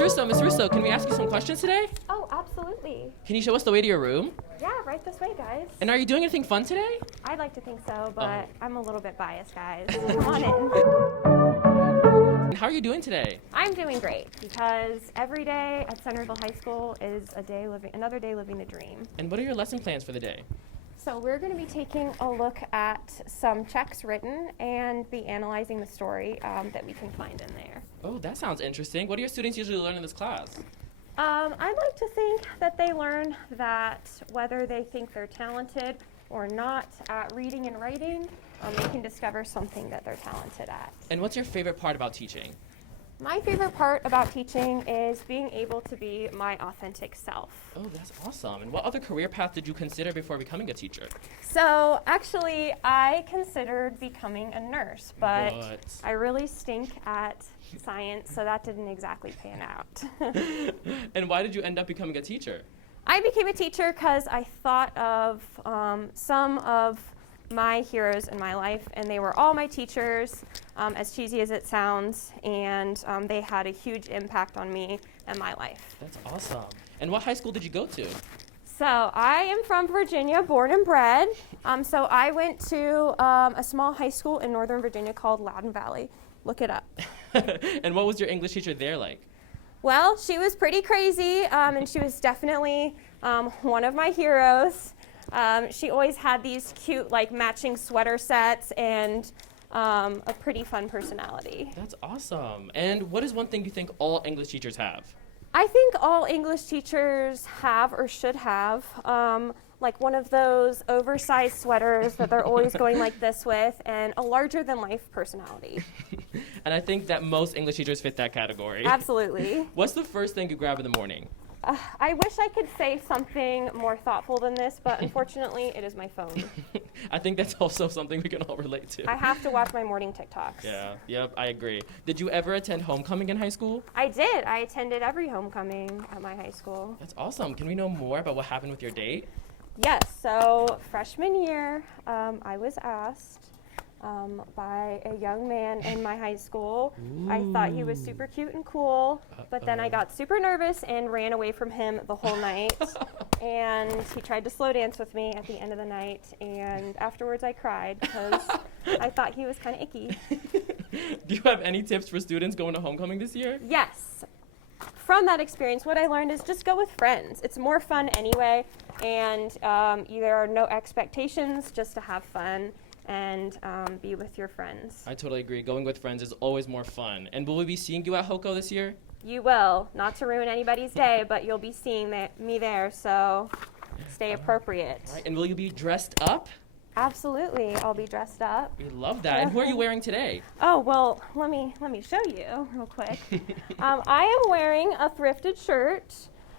Miss Russo, can we ask you some questions today? Oh, absolutely. Can you show us the way to your room? Yeah, right this way, guys. And are you doing anything fun today? I'd like to think so, but I'm a little bit biased, guys. Come on in. And how are you doing today? I'm doing great because every day at Centerville High School is another day living the dream. And what are your lesson plans for the day? So we're going to be taking a look at some checks written and be analyzing the story that we can find in there. Oh, that sounds interesting. What do your students usually learn in this class? I'd like to think that they learn that whether they think they're talented or not at reading and writing, they can discover something that they're talented at. And what's your favorite part about teaching? My favorite part about teaching is being able to be my authentic self. Oh, that's awesome. And what other career path did you consider before becoming a teacher? So actually, I considered becoming a nurse, but What? I really stink at science, so that didn't exactly pan out. And why did you end up becoming a teacher? I became a teacher because I thought of some of my heroes in my life, and they were all my teachers, as cheesy as it sounds, and they had a huge impact on me and my life. That's awesome. And what high school did you go to? So I am from Virginia, born and bred. So I went to a small high school in Northern Virginia called Loudoun Valley. Look it up. And what was your English teacher there like? Well, she was pretty crazy, and she was definitely one of my heroes. She always had these cute, like, matching sweater sets and a pretty fun personality. That's awesome. And what is one thing you think all English teachers have? I think all English teachers have or should have like one of those oversized sweaters that they're always going like this with, and a larger than life personality. And I think that most English teachers fit that category. Absolutely. What's the first thing you grab in the morning? I wish I could say something more thoughtful than this, but unfortunately, it is my phone. I think that's also something we can all relate to. I have to watch my morning TikToks. Yeah, yep, I agree. Did you ever attend homecoming in high school? I did. I attended every homecoming at my high school. That's awesome. Can we know more about what happened with your date? Yes, so freshman year, I was asked by a young man in my high school. Ooh. I thought he was super cute and cool, but then I got super nervous and ran away from him the whole night. And he tried to slow dance with me at the end of the night, and afterwards I cried because I thought he was kind of icky. Do you have any tips for students going to homecoming this year? Yes. From that experience, what I learned is just go with friends. It's more fun anyway, and there are no expectations, just to have fun and be with your friends. I totally agree. Going with friends is always more fun. And will we be seeing you at HOCO this year? You will. Not to ruin anybody's day, but you'll be seeing me there, so stay appropriate. All right, and will you be dressed up? Absolutely. I'll be dressed up. We love that. And who are you wearing today? Oh, well, let me show you real quick. I am wearing a thrifted shirt,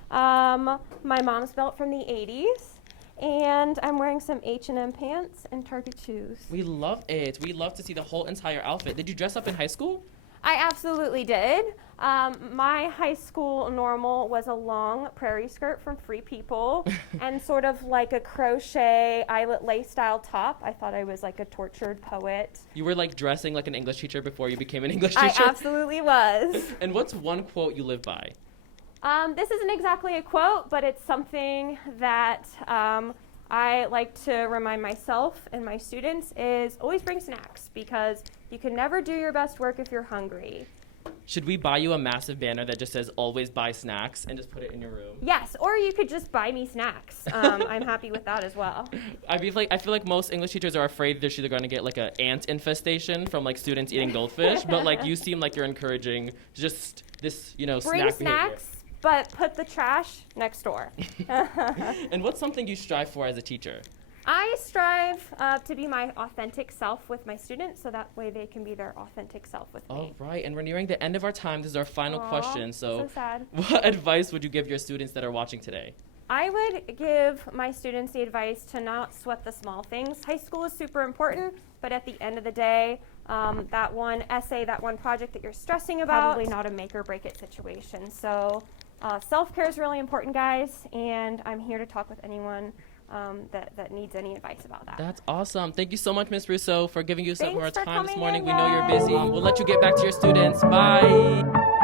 my mom's belt from the 80s. And I'm wearing some H&M pants and Target shoes. We love it. We love to see the whole entire outfit. Did you dress up in high school? I absolutely did. My high school normal was a long prairie skirt from Free People and sort of like a crochet eyelet lace style top. I thought I was like a tortured poet. You were like dressing like an English teacher before you became an English teacher? I absolutely was. And what's one quote you live by? This isn't exactly a quote, but it's something that I like to remind myself and my students is always bring snacks, because you can never do your best work if you're hungry. Should we buy you a massive banner that just says always buy snacks and just put it in your room? Yes, or you could just buy me snacks. I'm happy with that as well. I feel like most English teachers are afraid they're either going to get like an ant infestation from like students eating goldfish, but like you seem like you're encouraging just this, Bring snack snacks, but put the trash next door. And what's something you strive for as a teacher? I strive to be my authentic self with my students, so that way they can be their authentic self with me. All right, and we're nearing the end of our time. This is our final question. So sad. What advice would you give your students that are watching today? I would give my students the advice to not sweat the small things. High school is super important, but at the end of the day, that one essay, that one project that you're stressing about, probably not a make or break it situation. So self-care is really important, guys, and I'm here to talk with anyone that needs any advice about that. That's awesome. Thank you so much, Ms. Russo, for giving you some Thanks more for time this coming morning. in, We know you're guys. busy. We'll let you get back to your students. Bye.